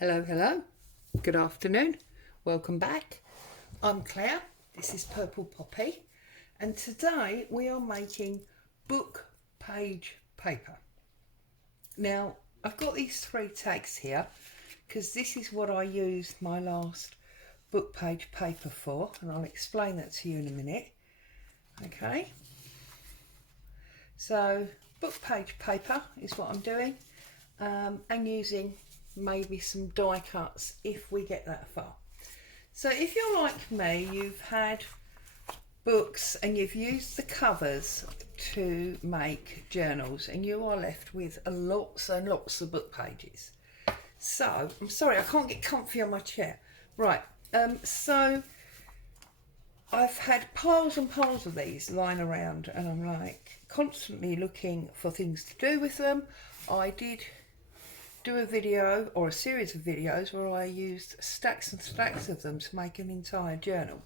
Hello, hello. Good afternoon. Welcome back. I'm Claire. This is Purple Poppy. And today we are making book page paper. Now, I've got these three tags here because this is what I used my last book page paper for. And I'll explain that to you in a minute. Okay. So, book page paper is what I'm doing. And using maybe some die cuts if we get that far. So if you're like me, you've had books and you've used the covers to make journals and you are left with lots and lots of book pages. So I'm sorry, I can't get comfy on my chair. Right, so I've had piles and piles of these lying around and I'm like constantly looking for things to do with them. I did do a video or a series of videos where I used stacks and stacks of them to make an entire journal.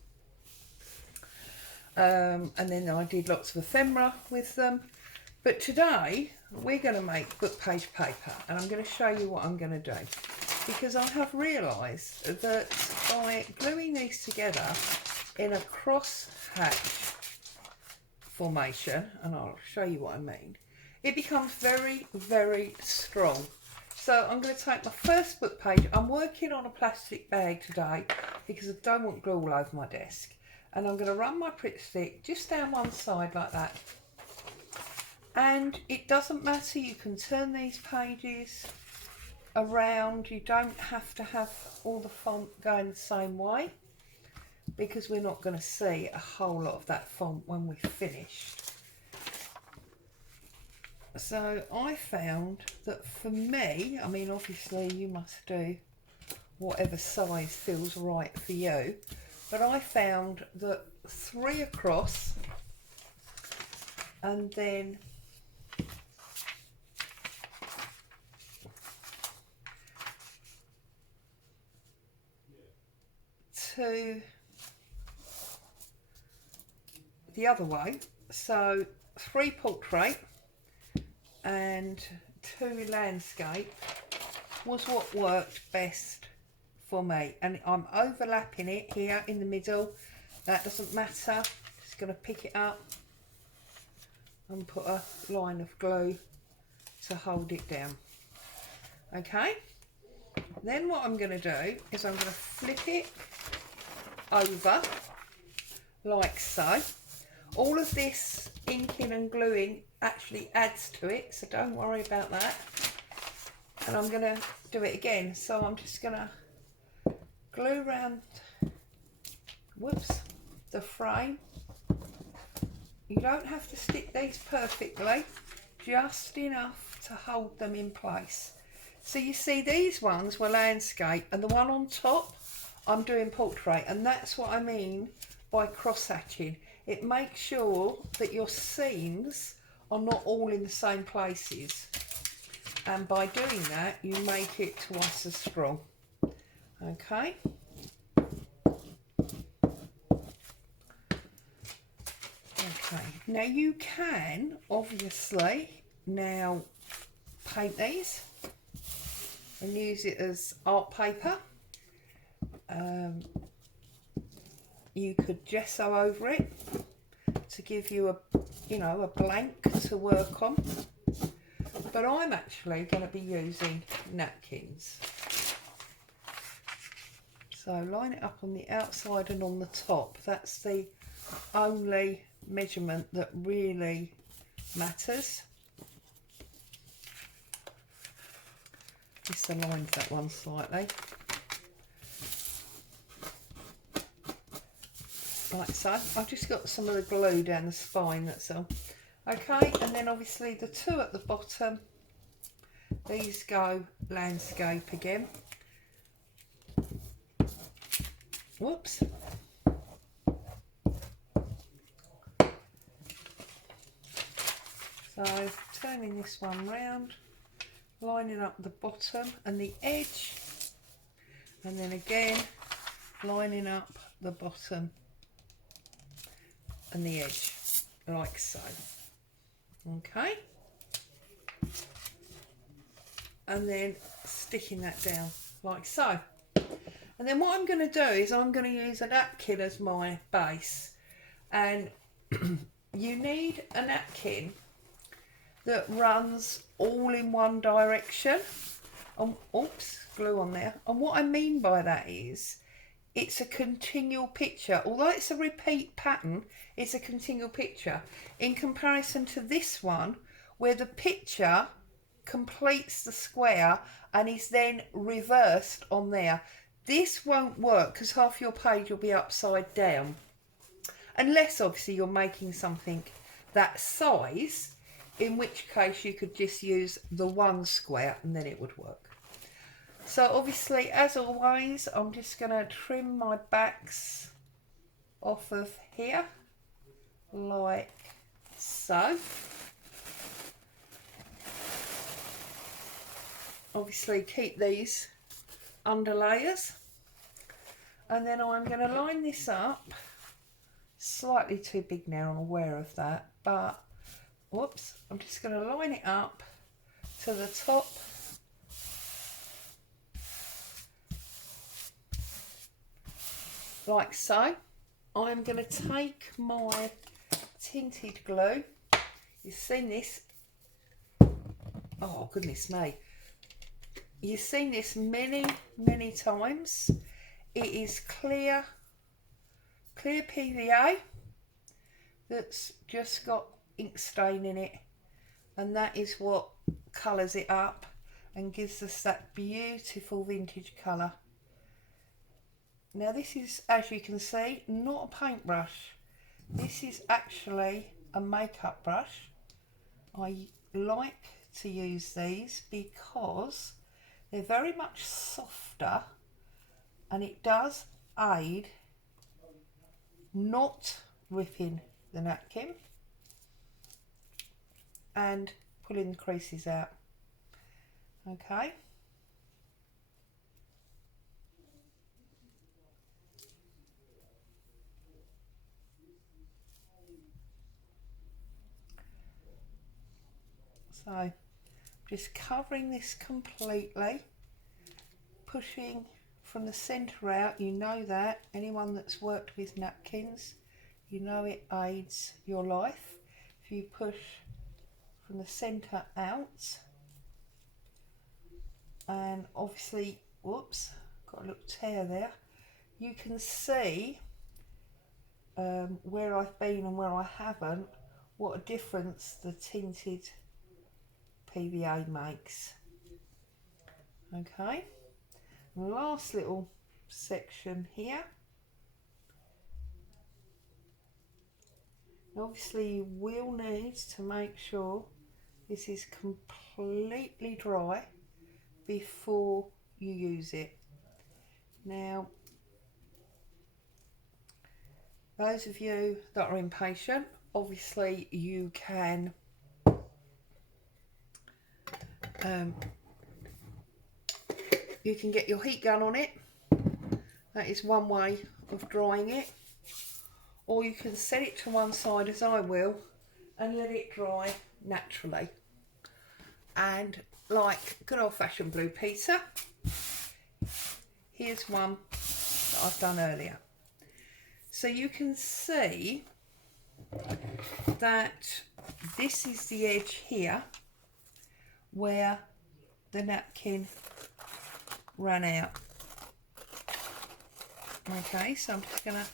And then I did lots of ephemera with them. But today we're going to make book page paper and I'm going to show you what I'm going to do. Because I have realised that by gluing these together in a cross hatch formation, and I'll show you what I mean, it becomes very, very strong. So I'm going to take my first book page. I'm working on a plastic bag today because I don't want glue all over my desk. And I'm going to run my Pritt stick just down one side like that. And it doesn't matter, you can turn these pages around. You don't have to have all the font going the same way because we're not going to see a whole lot of that font when we're finished. So I found that for me, I mean obviously you must do whatever size feels right for you, but I found that 3 across and then two the other way, so 3 portrait and 2 landscape was what worked best for me, and I'm overlapping it here in the middle. That doesn't matter, just going to pick it up and put a line of glue to hold it down. Okay, then what I'm going to do is I'm going to flip it over like so. All of this inking and gluing actually adds to it, so don't worry about that. And I'm going to do it again, so I'm just going to glue around the frame. You don't have to stick these perfectly, just enough to hold them in place. So you see these ones were landscape and the one on top I'm doing portrait, and that's what I mean by cross hatching. It makes sure that your seams are not all in the same places, and by doing that you make it twice as strong. Okay, now you can obviously now paint these and use it as art paper. You could gesso over it to give you a blank to work on, but I'm actually going to be using napkins. So line it up on the outside and on the top. That's the only measurement that really matters. Just align that one slightly. Like so. I've just got some of the glue down the spine, that's all. Okay, and then obviously the 2 at the bottom, these go landscape again. Whoops. So turning this one round, lining up the bottom and the edge, and then again lining up the bottom and the edge like so. Okay, and then sticking that down like so. And then what I'm going to do is I'm going to use a napkin as my base, and you need a napkin that runs all in one direction. Oops, glue on there. And what I mean by that is it's a continual picture. Although it's a repeat pattern, it's a continual picture in comparison to this one where the picture completes the square and is then reversed on there. This won't work because half your page will be upside down, unless obviously you're making something that size, in which case you could just use the one square and then it would work. So obviously, as always, I'm just going to trim my backs off of here like so. Obviously keep these under layers, and then I'm going to line this up. Slightly too big now, I'm aware of that, but whoops, I'm just going to line it up to the top like so. I'm going to take my tinted glue. You've seen this, oh goodness me, you've seen this many times. It is clear PVA that's just got ink stain in it, and that is what colours it up and gives us that beautiful vintage colour. Now this is, as you can see, not a paintbrush. This is actually a makeup brush. I like to use these because they're very much softer, and it does aid not ripping the napkin and pulling the creases out. Okay. So just covering this completely, pushing from the centre out. You know that, anyone that's worked with napkins, you know it aids your life. If you push from the centre out, and obviously, whoops, got a little tear there. You can see where I've been and where I haven't, what a difference the tinted PVA makes. Okay, last little section here. Obviously you will need to make sure this is completely dry before you use it. Now, those of you that are impatient, obviously you can get your heat gun on it. That is one way of drying it. Or you can set it to one side, as I will, and let it dry naturally. And like good old-fashioned blue pizza, here's one that I've done earlier. So you can see that this is the edge here where the napkin ran out. Okay, so I'm just going to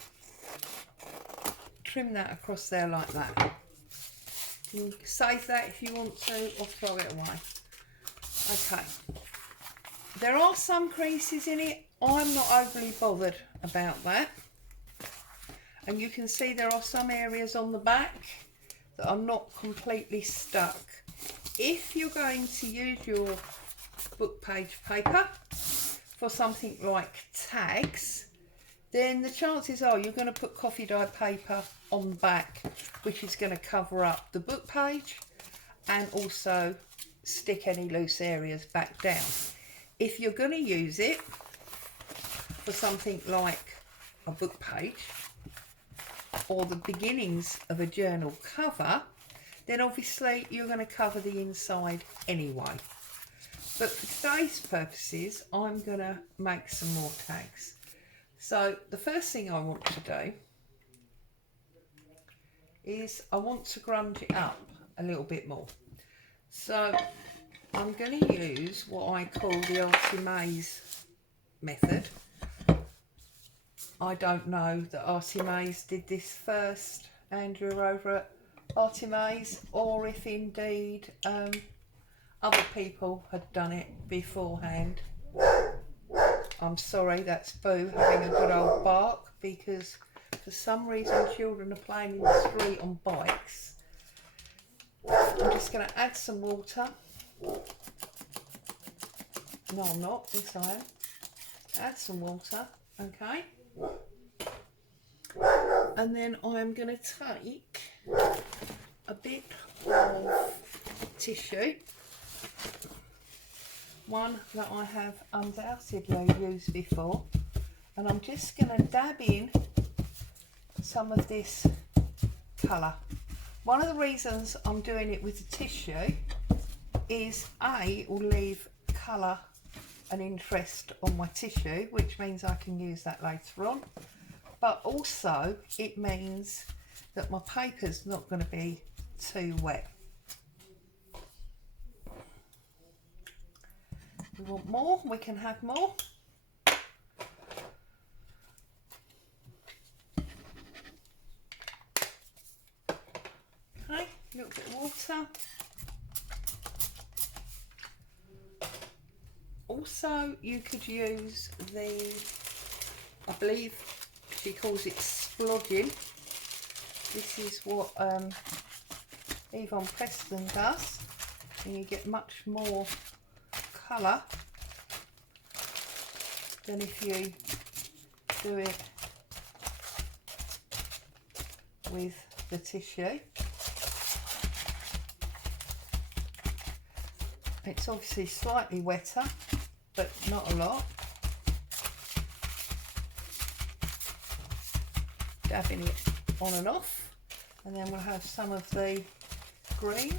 trim that across there like that. You can save that if you want to, or throw it away. Okay, there are some creases in it. I'm not overly bothered about that, and you can see there are some areas on the back that are not completely stuck. If you're going to use your book page paper for something like tags, then the chances are you're going to put coffee dyed paper on the back, which is going to cover up the book page and also stick any loose areas back down. If you're going to use it for something like a book page or the beginnings of a journal cover, then obviously you're going to cover the inside anyway. But for today's purposes, I'm going to make some more tags. So the first thing I want to do is I want to grunge it up a little bit more. So I'm going to use what I call the Artie Mays method. I don't know that Artie Mays did this first, Andrew over at Artie Mays, or if indeed other people had done it beforehand. I'm sorry, that's Boo having a good old bark, because for some reason children are playing in the street on bikes. I'm just going to add some water. No, I'm not. Yes, I am. Add some water, okay. And then I'm going to take a bit of tissue, one that I have undoubtedly used before, and I'm just going to dab in some of this colour. One of the reasons I'm doing it with the tissue is it will leave colour and interest on my tissue, which means I can use that later on, but also it means that my paper's not going to be too wet. We want more, we can have more. Okay, a little bit of water. Also, you could use the, I believe she calls it splodging. This is what Yvonne Preston does, and you get much more colour than if you do it with the tissue. It's obviously slightly wetter, but not a lot. Dabbing it on and off, and then we'll have some of the green.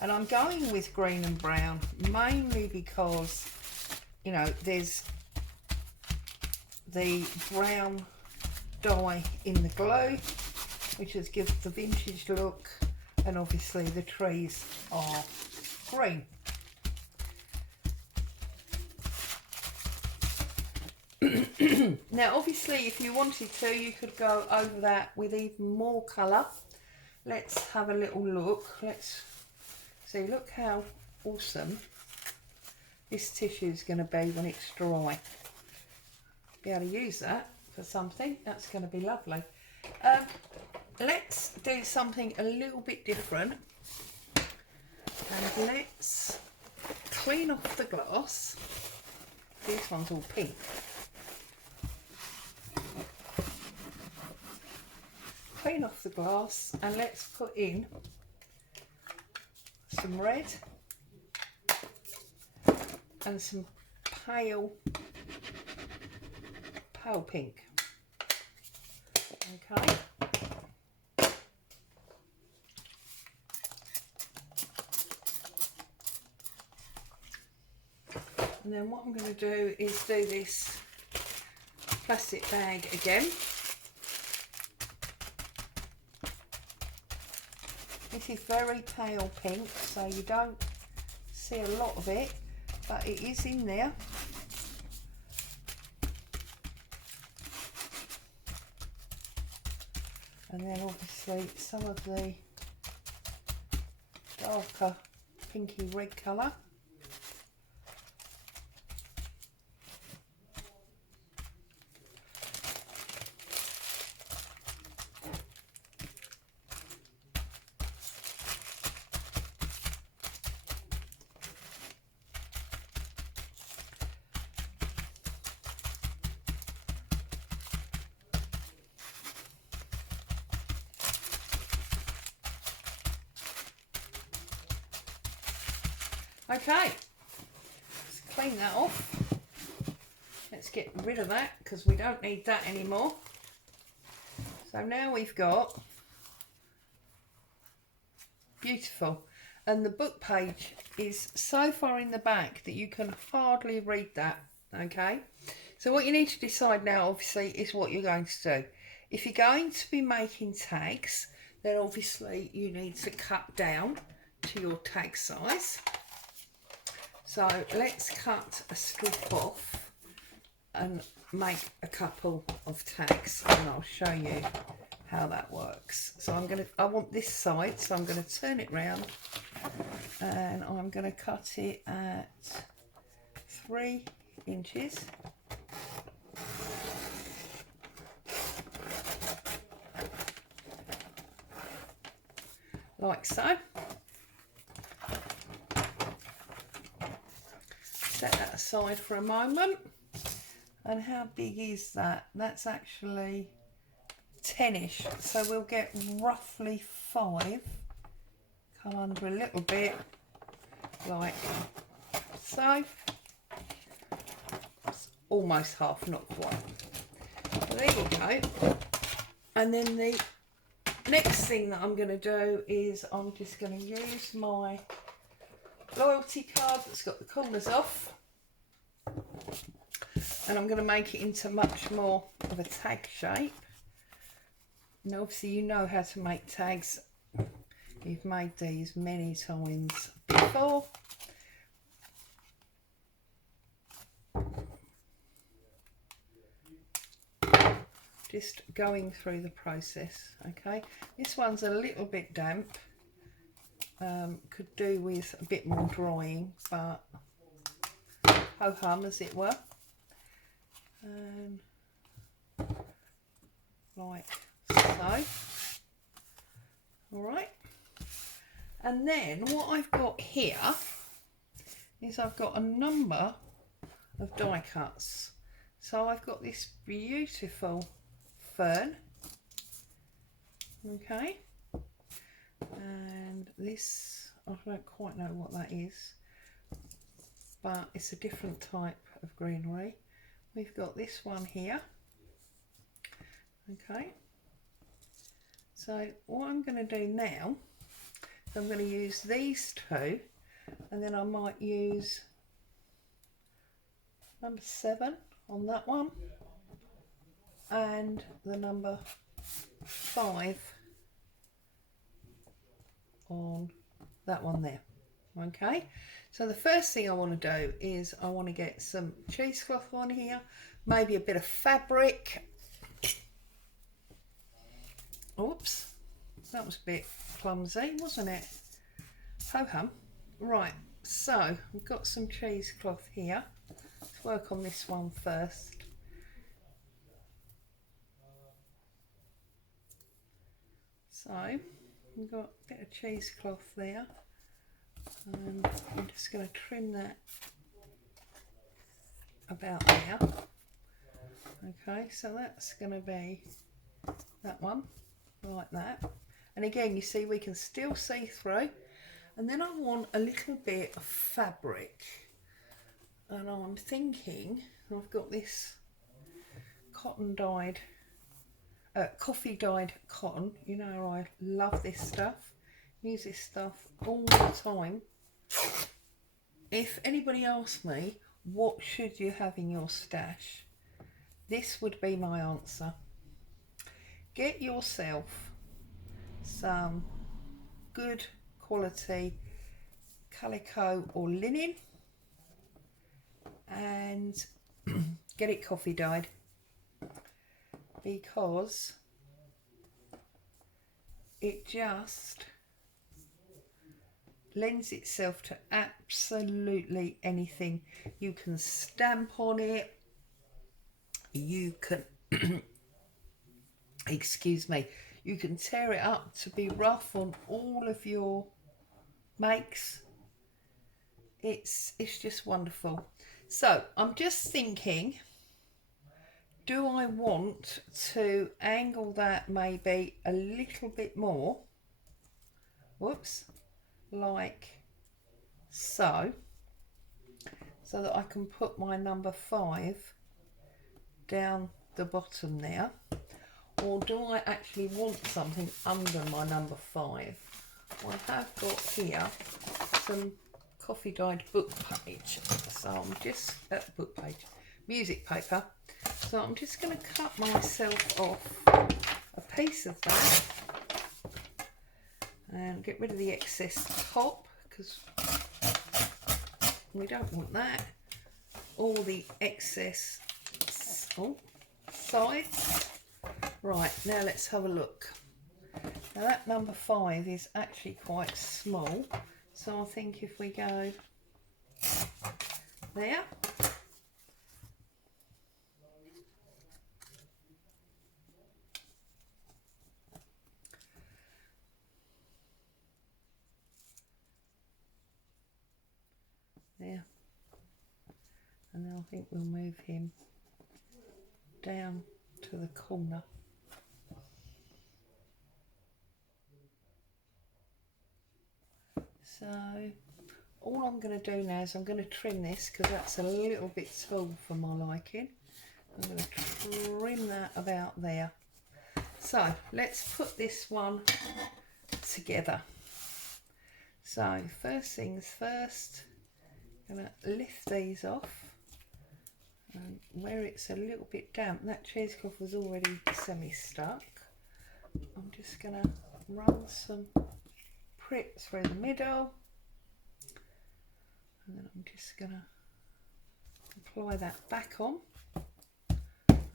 And I'm going with green and brown mainly because, you know, there's the brown dye in the glue, which has given the vintage look, and obviously the trees are green. Now obviously if you wanted to, you could go over that with even more colour. Let's have a little look. Let's see, look how awesome this tissue is going to be when it's dry. Be able to use that for something, that's going to be lovely. Let's do something a little bit different, and let's clean off the glass. This one's all pink. Clean off the glass, and let's put in some red and some pale pink. Okay. And then what I'm going to do is do this plastic bag again. This is very pale pink, so you don't see a lot of it, but it is in there. And then obviously some of the darker pinky red colour. Okay, let's clean that off. Let's get rid of that because we don't need that anymore. So now we've got beautiful. And the book page is so far in the back that you can hardly read that, okay? So what you need to decide now, obviously, is what you're going to do. If you're going to be making tags, then obviously you need to cut down to your tag size. So let's cut a strip off and make a couple of tags, and I'll show you how that works. So I want this side, so I'm going to turn it round and I'm going to cut it at 3 inches. Like so. Set that aside for a moment. And how big is that? That's actually 10-ish, so we'll get roughly 5. Come under a little bit, like so. It's almost half, not quite. Well, there you go. And then the next thing that I'm going to do is I'm just going to use my loyalty card that's got the corners off, and I'm going to make it into much more of a tag shape. Now obviously you know how to make tags, you've made these many times before. Just going through the process, okay? This one's a little bit damp, could do with a bit more drying, but ho-hum as it were. And like so. Alright. And then what I've got here is I've got a number of die cuts. So I've got this beautiful fern, okay, and this, I don't quite know what that is, but it's a different type of greenery. We've got this one here, okay. So what I'm going to do now, I'm going to use these two, and then I might use number 7 on that one and the number 5 on that one there. Okay, so the first thing I want to do is I want to get some cheesecloth on here, maybe a bit of fabric. Oops, that was a bit clumsy, wasn't it? Ho-hum. Right, so we've got some cheesecloth here. Let's work on this one first. So we've got a bit of cheesecloth there, and I'm just going to trim that about there. Okay, so that's going to be that one, like that. And again, you see we can still see through. And then I want a little bit of fabric, and I'm thinking I've got this cotton dyed, coffee dyed cotton. You know I love this stuff, use this stuff all the time. If anybody asks me what should you have in your stash, this would be my answer. Get yourself some good quality calico or linen and get it coffee dyed, because it just lends itself to absolutely anything. You can stamp on it, you can excuse me, you can tear it up to be rough on all of your makes. It's just wonderful. So I'm just thinking, do I want to angle that maybe a little bit more? Whoops, like so that I can put my number 5 down the bottom there, or do I actually want something under my number 5? I have got here some coffee dyed book page, so I'm just book page, music paper. So I'm just going to cut myself off a piece of that and get rid of the excess top, because we don't want that, or the excess sides. Right, now let's have a look. Now that number 5 is actually quite small, so I think if we go there, there, and then I think we'll move him down to the corner. So all I'm going to do now is I'm going to trim this, because that's a little bit tall for my liking. I'm going to trim that about there. So let's put this one together. So first things first, I'm going to lift these off, and where it's a little bit damp, that cheesecloth was already semi-stuck. I'm just going to run some pricks through the middle, and then I'm just going to apply that back on.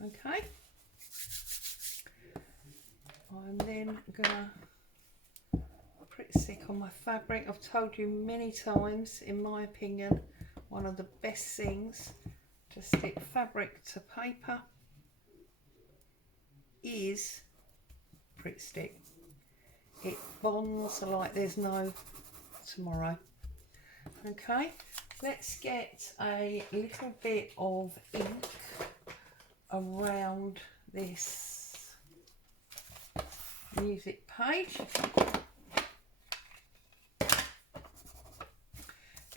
Okay, I'm then going to prick stick on my fabric. I've told you many times, in my opinion, one of the best things to stick fabric to paper is prick stick. It bonds like there's no tomorrow. Okay, let's get a little bit of ink around this music page.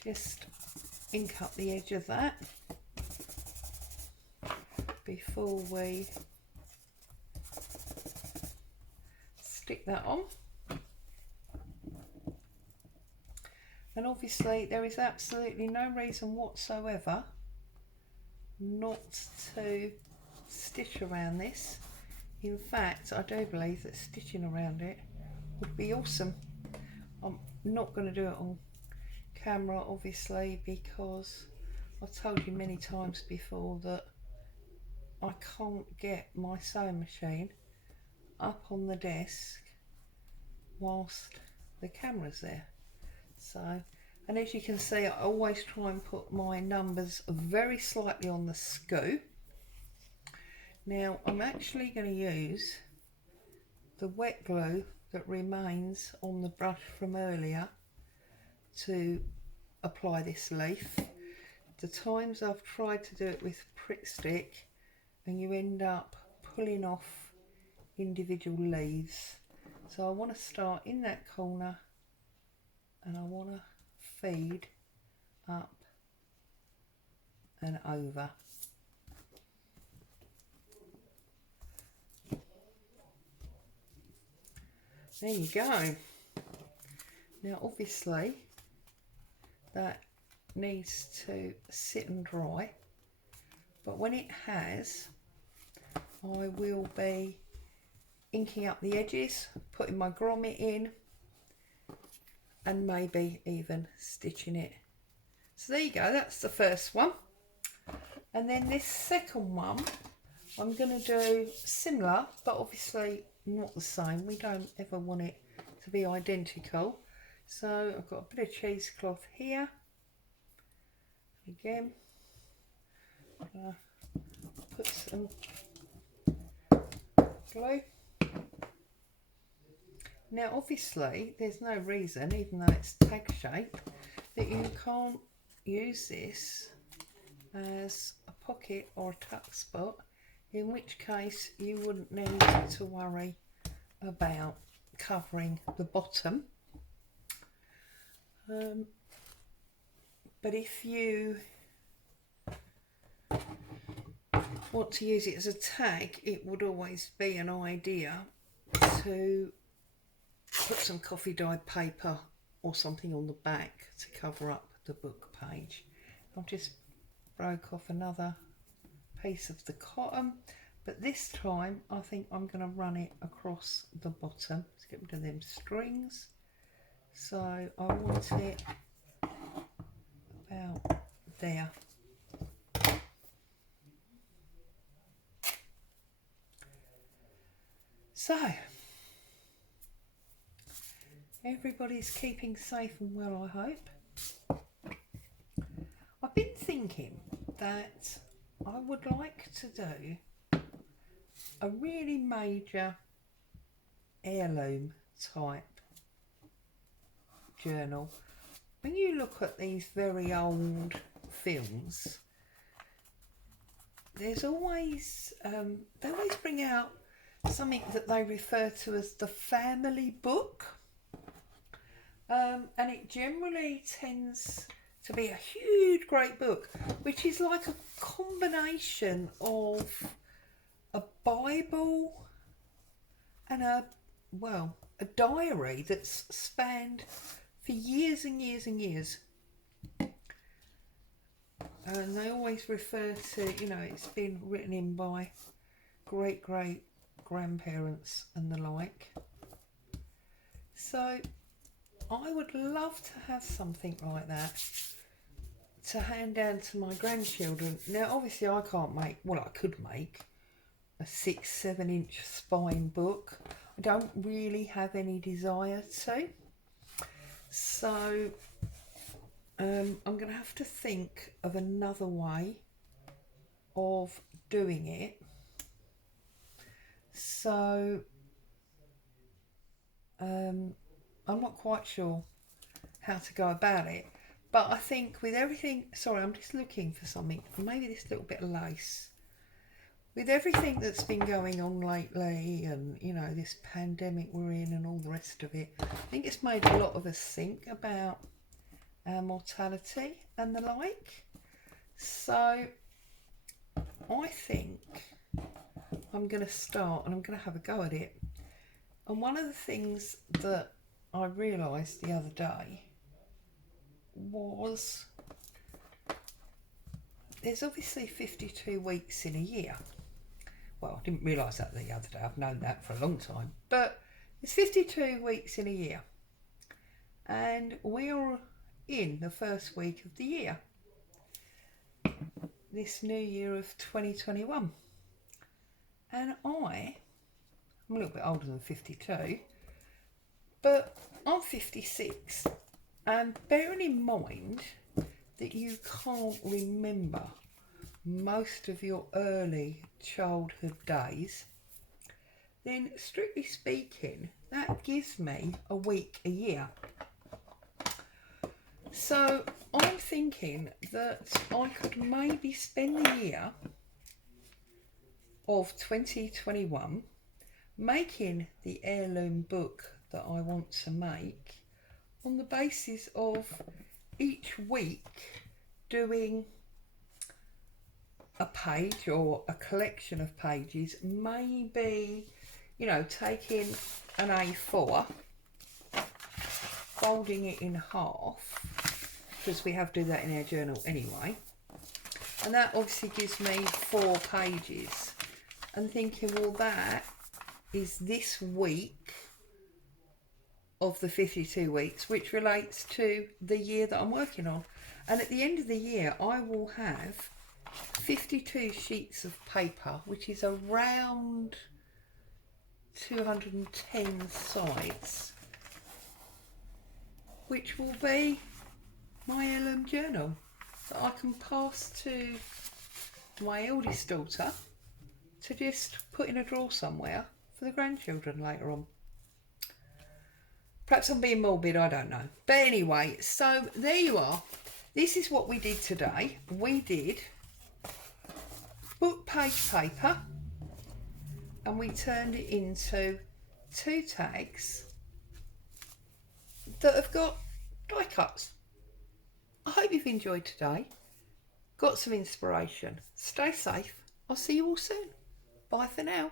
Just ink up the edge of that before we stick that on. And obviously there is absolutely no reason whatsoever not to stitch around this. In fact, I do believe that stitching around it would be awesome. I'm not going to do it on camera, obviously, because I've told you many times before that I can't get my sewing machine up on the desk whilst the camera's there. So, and as you can see, I always try and put my numbers very slightly on the scoop. Now I'm actually going to use the wet glue that remains on the brush from earlier to apply this leaf. The times I've tried to do it with prick stick and you end up pulling off individual leaves. So I want to start in that corner and I want to feed up and over. There you go. Now obviously that needs to sit and dry, but when it has, I will be inking up the edges, putting my grommet in, and maybe even stitching it. So there you go, that's the first one. And then this second one, I'm going to do similar, but obviously not the same. We don't ever want it to be identical. So I've got a bit of cheesecloth here. Again, put some glue. Now obviously there's no reason, even though it's tag shape, that you can't use this as a pocket or a tuck spot, in which case you wouldn't need to worry about covering the bottom. But if you want to use it as a tag, it would always be an idea to put some coffee dyed paper or something on the back to cover up the book page. I've just broke off another piece of the cotton, but this time I think I'm going to run it across the bottom to get rid of them strings. So I want it about there. So everybody's keeping safe and well, I hope. I've been thinking that I would like to do a really major heirloom type journal. When you look at these very old films, there's always they always bring out something that they refer to as the family book, and it generally tends to be a huge great book which is like a combination of a Bible and a diary that's spanned for years and years and years. And they always refer to, you know, it's been written in by great grandparents and the like. So I would love to have something like that to hand down to my grandchildren. Now obviously I can't make, well I could make a 6-7 inch spine book. I don't really have any desire to. So I'm going to have to think of another way of doing it. So I'm not quite sure how to go about it. But I think with everything, sorry, I'm just looking for something, maybe this little bit of lace. With everything that's been going on lately and, you know, this pandemic we're in and all the rest of it, I think it's made a lot of us think about our mortality and the like. So I think I'm going to start and I'm going to have a go at it. And one of the things that I realised the other day was there's obviously 52 weeks in a year. Well, I didn't realise that the other day. I've known that for a long time. But there's 52 weeks in a year. And we're in the first week of the year. This new year of 2021. And I'm a little bit older than 52. But I'm 56. And bearing in mind that you can't remember most of your early childhood days, then strictly speaking, that gives me a week a year. So I'm thinking that I could maybe spend the year of 2021 making the heirloom book that I want to make on the basis of each week doing a page or a collection of pages, maybe, you know, taking an A4, folding it in half, because we have to do that in our journal anyway, and that obviously gives me 4 pages, and thinking, well, that is this week of the 52 weeks, which relates to the year that I'm working on. And at the end of the year I will have 52 sheets of paper, which is around 210 sides, which will be my heirloom journal that I can pass to my eldest daughter to just put in a drawer somewhere for the grandchildren later on. Perhaps I'm being morbid, I don't know. But anyway, so there you are. This is what we did today. We did book page paper and we turned it into 2 tags that have got die cuts. I hope you've enjoyed today. Got some inspiration. Stay safe. I'll see you all soon. Bye for now.